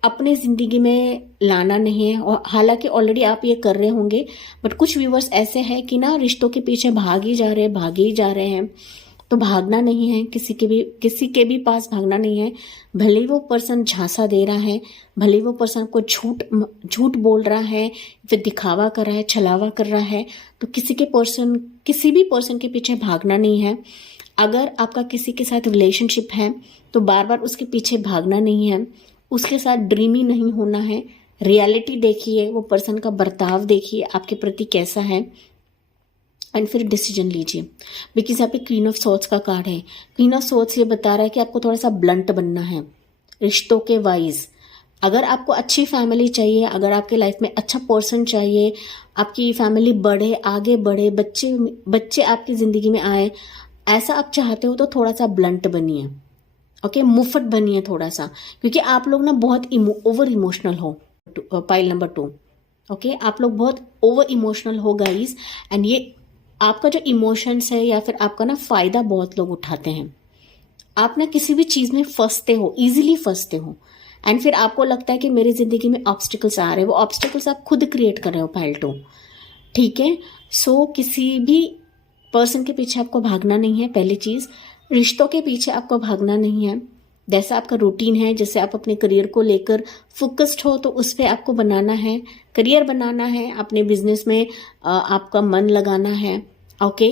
अपने ज़िंदगी में लाना नहीं है, और हालांकि ऑलरेडी आप ये कर रहे होंगे, बट कुछ व्यूवर्स ऐसे हैं कि ना रिश्तों के पीछे भाग ही जा रहे हैं, भागे ही जा रहे हैं। तो भागना नहीं है, किसी के भी पास भागना नहीं है। भले ही वो पर्सन झांसा दे रहा है, भले ही वो पर्सन को झूठ बोल रहा है, फिर दिखावा कर रहा है, छलावा कर रहा है, तो किसी भी पर्सन के पीछे भागना नहीं है। अगर आपका किसी के साथ रिलेशनशिप है तो बार बार उसके पीछे भागना नहीं है, उसके साथ ड्रीमी नहीं होना है। रियलिटी देखिए, वो पर्सन का बर्ताव देखिए आपके प्रति कैसा है, एंड फिर डिसीजन लीजिए। बिकॉज यहाँ पे क्वीन ऑफ सोर्ड्स का कार्ड है। क्वीन ऑफ सोर्ड्स ये बता रहा है कि आपको थोड़ा सा ब्लंट बनना है रिश्तों के वाइज। अगर आपको अच्छी फैमिली चाहिए, अगर आपके लाइफ में अच्छा पर्सन चाहिए, आपकी फैमिली बढ़े, आगे बढ़े, बच्चे आपकी ज़िंदगी में आए, ऐसा आप चाहते हो तो थोड़ा सा ब्लंट बनिए। ओके, मुफ्त बनिए थोड़ा सा, क्योंकि आप लोग ना बहुत ओवर इमोशनल हो। पाइल नंबर 2, ओके, आप लोग बहुत ओवर इमोशनल हो गाइस, एंड ये आपका जो इमोशंस है या फिर आपका ना फ़ायदा बहुत लोग उठाते हैं। आप ना किसी भी चीज़ में फंसते हो, इजीली फंसते हो, एंड फिर आपको लगता है कि मेरी ज़िंदगी में ऑब्स्टिकल्स आ रहे हैं। वो ऑब्स्टिकल्स आप खुद क्रिएट कर रहे हो पाइल 2, ठीक है। सो किसी भी पर्सन के पीछे आपको भागना नहीं है। पहली चीज़, रिश्तों के पीछे आपको भागना नहीं है। जैसा आपका रूटीन है, जैसे आप अपने करियर को लेकर फोकस्ड हो, तो उस पर आपको बनाना है, करियर बनाना है, अपने बिजनेस में आपका मन लगाना है। ओके,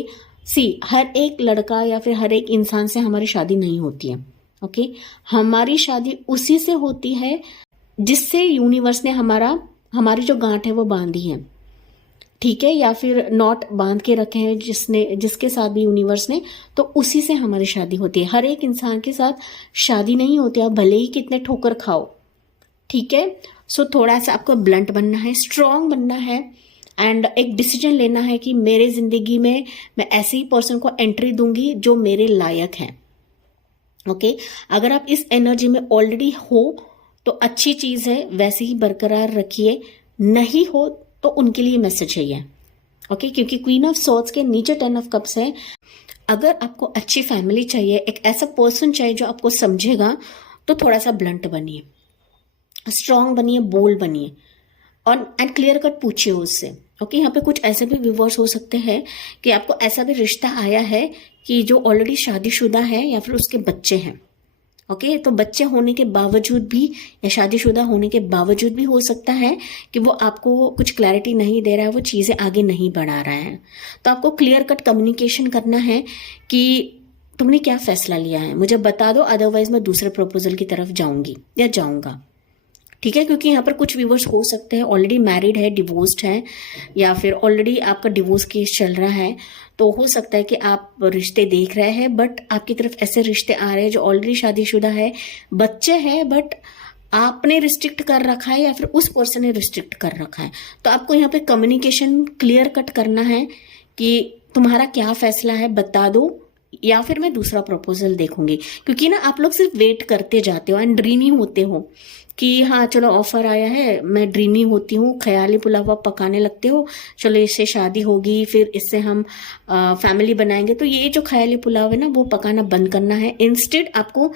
हर एक लड़का या फिर हर एक इंसान से हमारी शादी नहीं होती है। ओके, हमारी शादी उसी से होती है जिससे यूनिवर्स ने हमारी जो गांठ है वो बांधी है, ठीक है, या फिर नॉट बांध के रखे हैं जिसके साथ भी यूनिवर्स ने, तो उसी से हमारी शादी होती है। हर एक इंसान के साथ शादी नहीं होती, आप भले ही कितने ठोकर खाओ, ठीक है। सो थोड़ा सा आपको ब्लंट बनना है, स्ट्रांग बनना है, एंड एक डिसीजन लेना है कि मेरे जिंदगी में मैं ऐसे ही पर्सन को एंट्री दूंगी जो मेरे लायक है। ओके, अगर आप इस एनर्जी में ऑलरेडी हो तो अच्छी चीज है, वैसे ही बरकरार रखिए। नहीं हो तो उनके लिए मैसेज है ये, ओके, क्योंकि क्वीन ऑफ सोर्ड्स के नीचे 10 ऑफ कप्स है। अगर आपको अच्छी फैमिली चाहिए, एक ऐसा पर्सन चाहिए जो आपको समझेगा, तो थोड़ा सा ब्लंट बनिए, स्ट्रांग बनिए, बोल्ड बनिए, और एंड क्लियर कट पूछिए उससे। ओके, यहाँ पे कुछ ऐसे भी व्यूवर्स हो सकते हैं कि आपको ऐसा भी रिश्ता आया है कि जो ऑलरेडी शादीशुदा है या फिर उसके बच्चे हैं। ओके, तो बच्चे होने के बावजूद भी या शादीशुदा होने के बावजूद भी हो सकता है कि वो आपको कुछ क्लैरिटी नहीं दे रहा है, वो चीज़ें आगे नहीं बढ़ा रहा है। तो आपको क्लियर कट कम्युनिकेशन करना है कि तुमने क्या फैसला लिया है, मुझे बता दो, अदरवाइज मैं दूसरे प्रपोजल की तरफ जाऊंगी या जाऊंगा, ठीक है। क्योंकि यहाँ पर कुछ व्यूवर्स हो सकते हैं ऑलरेडी मैरिड है, डिवोर्स्ड है, या फिर ऑलरेडी आपका डिवोर्स केस चल रहा है। तो हो सकता है कि आप रिश्ते देख रहे हैं, बट आपकी तरफ ऐसे रिश्ते आ रहे हैं जो ऑलरेडी शादीशुदा है, बच्चे हैं, बट आपने रिस्ट्रिक्ट कर रखा है या फिर उस पर्सन ने रिस्ट्रिक्ट कर रखा है। तो आपको यहाँ पे कम्युनिकेशन क्लियर कट करना है कि तुम्हारा क्या फैसला है, बता दो, या फिर मैं दूसरा प्रपोजल देखूंगी। क्योंकि ना आप लोग सिर्फ वेट करते जाते हो एंड ड्रीमी होते हो कि हाँ चलो ऑफर आया है, मैं ड्रीमी होती हूँ, ख्याली पुलाव पकाने लगते हो, चलो इससे शादी होगी, फिर इससे हम फैमिली बनाएंगे। तो ये जो ख्याली पुलाव है ना, वो पकाना बंद करना है। इंस्टेड आपको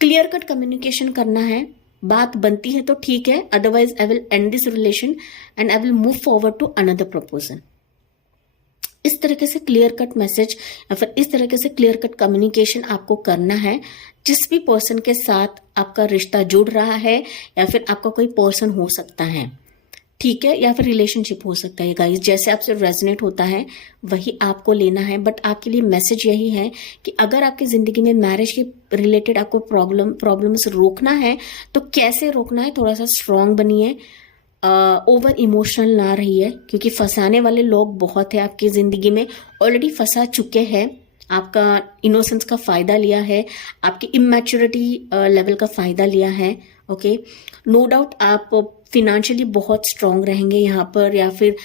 क्लियर कट कम्युनिकेशन करना है। बात बनती है तो ठीक है, otherwise I will end this relation and I will move forward to another proposal. इस तरीके से क्लियर कट मैसेज या फिर इस तरीके से क्लियर कट कम्युनिकेशन आपको करना है। जिस भी पर्सन के साथ आपका रिश्ता जुड़ रहा है, या फिर आपका कोई पर्सन हो सकता है, ठीक है, या फिर रिलेशनशिप हो सकता है गाइस, जैसे आपसे रेजोनेट होता है वही आपको लेना है। बट आपके लिए मैसेज यही है कि अगर आपकी जिंदगी में मैरिज के रिलेटेड आपको प्रॉब्लम्स रोकना है, तो कैसे रोकना है, थोड़ा सा स्ट्रांग बनिए, ओवर इमोशनल ना रहिए, क्योंकि फंसाने वाले लोग बहुत है आपकी जिंदगी में, ऑलरेडी फंसा चुके हैं, आपका इनोसेंस का फायदा लिया है, आपकी इमैच्योरिटी लेवल का फायदा लिया है। ओके, नो डाउट आप फिनेंशियली बहुत स्ट्रांग रहेंगे यहाँ पर, या फिर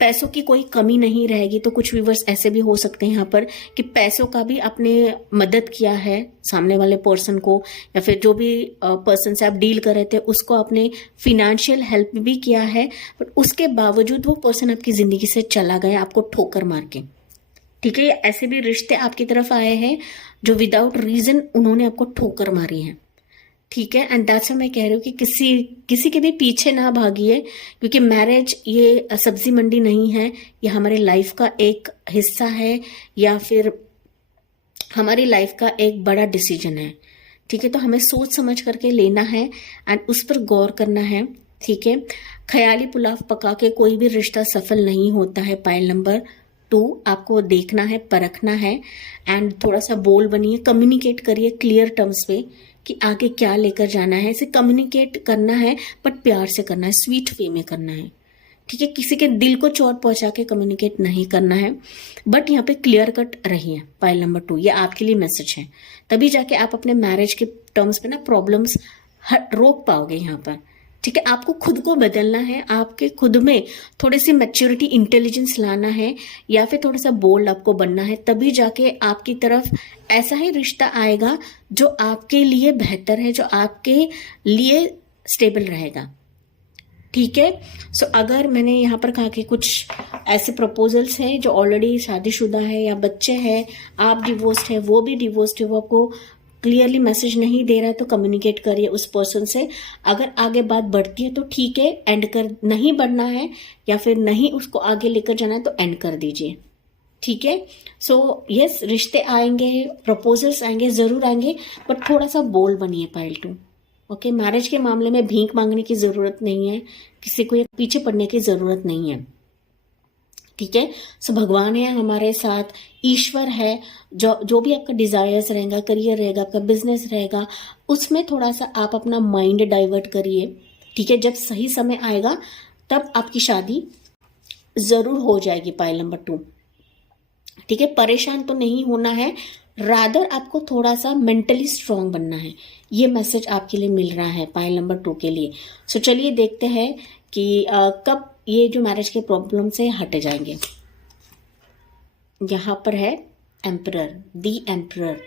पैसों की कोई कमी नहीं रहेगी। तो कुछ व्यूवर्स ऐसे भी हो सकते हैं यहाँ पर कि पैसों का भी आपने मदद किया है सामने वाले पर्सन को, या फिर जो भी पर्सन से आप डील कर रहे थे उसको आपने फिनेंशियल हेल्प भी किया है, बट उसके बावजूद वो पर्सन आपकी जिंदगी से चला गया आपको ठोकर मार के, ठीक है। ऐसे भी रिश्ते आपकी तरफ आए हैं जो विदाउट रीजन उन्होंने आपको ठोकर मारी है, ठीक है। एंड दैट्स मैं कह रही हूँ कि किसी के भी पीछे ना भागिए, क्योंकि मैरिज ये सब्जी मंडी नहीं है, ये हमारे लाइफ का एक हिस्सा है या फिर हमारी लाइफ का एक बड़ा डिसीजन है। ठीक है, तो हमें सोच समझ करके लेना है एंड उस पर गौर करना है। ठीक है, ख्याली पुलाव पका के कोई भी रिश्ता सफल नहीं होता है। पाइल नंबर 2, आपको देखना है, परखना है एंड थोड़ा सा बोल बनिए, कम्युनिकेट करिए क्लियर टर्म्स पे कि आगे क्या लेकर जाना है। इसे कम्युनिकेट करना है बट प्यार से करना है, स्वीट वे में करना है। ठीक है, किसी के दिल को चोट पहुंचा के कम्युनिकेट नहीं करना है, बट यहाँ पे क्लियर कट रहिए। पाइल नंबर 2, ये आपके लिए मैसेज है, तभी जाके आप अपने मैरिज के टर्म्स पे ना प्रॉब्लम्स रोक पाओगे यहाँ पर। ठीक है, आपको खुद को बदलना है, आपके खुद में थोड़ी सी मैच्योरिटी, इंटेलिजेंस लाना है या फिर थोड़ा सा बोल्ड आपको बनना है, तभी जाके आपकी तरफ ऐसा ही रिश्ता आएगा जो आपके लिए बेहतर है, जो आपके लिए स्टेबल रहेगा। ठीक है, सो अगर मैंने यहाँ पर कहा कि कुछ ऐसे प्रपोजल्स हैं जो ऑलरेडी शादीशुदा है या बच्चे हैं, आप डिवोर्स्ड है, वो भी डिवोर्स्ड है, वो आपको क्लियरली मैसेज नहीं दे रहा है, तो कम्युनिकेट करिए उस पर्सन से। अगर आगे बात बढ़ती है तो ठीक है, एंड कर, नहीं बढ़ना है या फिर नहीं उसको आगे लेकर जाना है तो एंड कर दीजिए। ठीक है, सो यस, रिश्ते आएंगे, प्रपोजल्स आएंगे, जरूर आएंगे, बट थोड़ा सा बोल्ड बनिए। पाइल 2, ओके, मैरिज के मामले में भीख मांगने की जरूरत नहीं है, किसी को पीछे पड़ने की जरूरत नहीं है। ठीक है, सो भगवान है हमारे साथ, ईश्वर है, जो भी आपका डिजायर्स रहेगा, करियर रहेगा, आपका बिजनेस रहेगा, उसमें थोड़ा सा आप अपना माइंड डाइवर्ट करिए। ठीक है, जब सही समय आएगा तब आपकी शादी जरूर हो जाएगी। पाइल नंबर 2, ठीक है, परेशान तो नहीं होना है, रादर आपको थोड़ा सा मेंटली स्ट्रांग बनना है, ये मैसेज आपके लिए मिल रहा है पाइल नंबर 2 के लिए। सो चलिए देखते हैं कि कब ये जो मैरिज के प्रॉब्लम से हट जाएंगे। यहाँ पर है एम्परर, दी एम्परर।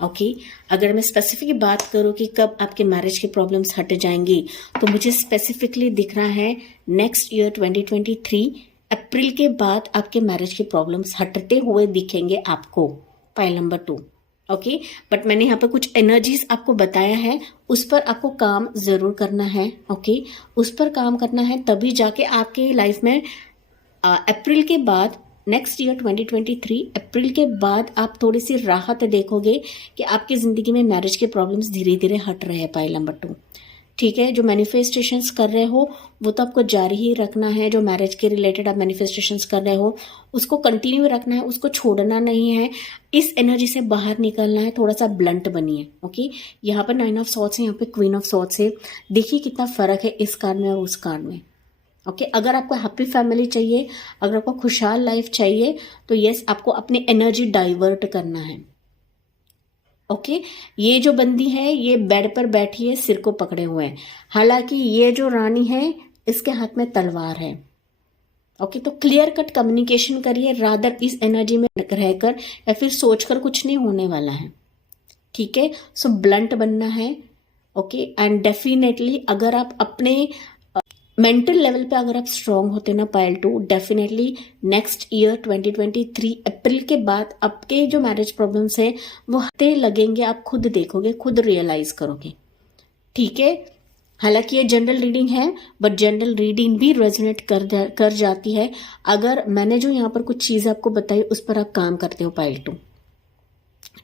ओके, अगर मैं स्पेसिफिक बात करूँ कि कब आपके मैरिज के प्रॉब्लम्स हट जाएंगी, तो मुझे स्पेसिफिकली दिख रहा है नेक्स्ट ईयर 2023 अप्रैल के बाद आपके मैरिज के प्रॉब्लम्स हटते हुए दिखेंगे आपको। पाइल नंबर 2, ओके, बट मैंने यहाँ पर कुछ एनर्जीज आपको बताया है, उस पर आपको काम जरूर करना है। ओके, उस पर काम करना है, तभी जाके आपके लाइफ में अप्रैल के बाद, नेक्स्ट ईयर 2023 अप्रैल के बाद आप थोड़ी सी राहत देखोगे कि आपकी जिंदगी में मैरिज के प्रॉब्लम्स धीरे धीरे हट रहे हैं। पाइल नंबर 2, ठीक है, जो मैनिफेस्टेशंस कर रहे हो वो तो आपको जारी ही रखना है। जो मैरिज के रिलेटेड आप मैनिफेस्टेशंस कर रहे हो उसको कंटिन्यू रखना है, उसको छोड़ना नहीं है, इस एनर्जी से बाहर निकलना है। थोड़ा सा ब्लंट बनिए। ओके, यहाँ पर 9 ऑफ सॉर्ड्स है, यहाँ पे क्वीन ऑफ सॉर्ड्स है। देखिए कितना फर्क है इस कार्ड में और उस कार्ड में। ओके, अगर आपको हैप्पी फैमिली चाहिए, अगर आपको खुशहाल लाइफ चाहिए, तो यस, आपको अपनी एनर्जी डाइवर्ट करना है। ओके, ये जो बंदी है ये बेड पर बैठी है, सिर को पकड़े हुए है, हालांकि ये जो रानी है इसके हाथ में तलवार है। ओके, तो क्लियर कट कम्युनिकेशन करिए, रादर इस एनर्जी में रहकर या फिर सोचकर कुछ नहीं होने वाला है। ठीक है, सो ब्लंट बनना है। ओके, एंड डेफिनेटली अगर आप अपने मेंटल लेवल पे अगर आप स्ट्रांग होते ना पाइल 2, डेफिनेटली नेक्स्ट ईयर 2023 अप्रैल के बाद आपके जो मैरिज प्रॉब्लम्स हैं वो हटने लगेंगे। आप खुद देखोगे, खुद रियलाइज करोगे। ठीक है, हालांकि ये जनरल रीडिंग है, बट जनरल रीडिंग भी रेजोनेट कर जाती है अगर मैंने जो यहाँ पर कुछ चीजें आपको बताई उस पर आप काम करते हो। पाइल 2,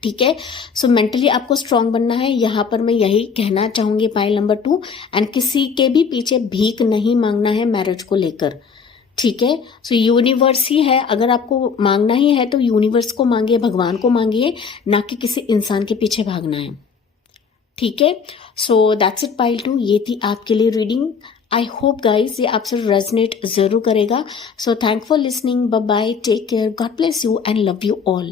ठीक है, सो मेंटली आपको स्ट्रांग बनना है, यहाँ पर मैं यही कहना चाहूंगी पाइल नंबर 2। एंड किसी के भी पीछे भीख नहीं मांगना है मैरिज को लेकर। ठीक है, सो यूनिवर्स ही है, अगर आपको मांगना ही है तो यूनिवर्स को मांगिए, भगवान को मांगिए, ना कि किसी इंसान के पीछे भागना है। ठीक है, सो दैट्स इट पाइल 2, ये थी आपके लिए रीडिंग। आई होप गाइज ये आपसे रेजनेट जरूर करेगा। So thank for listening, bye bye, take care, God bless you and love you all.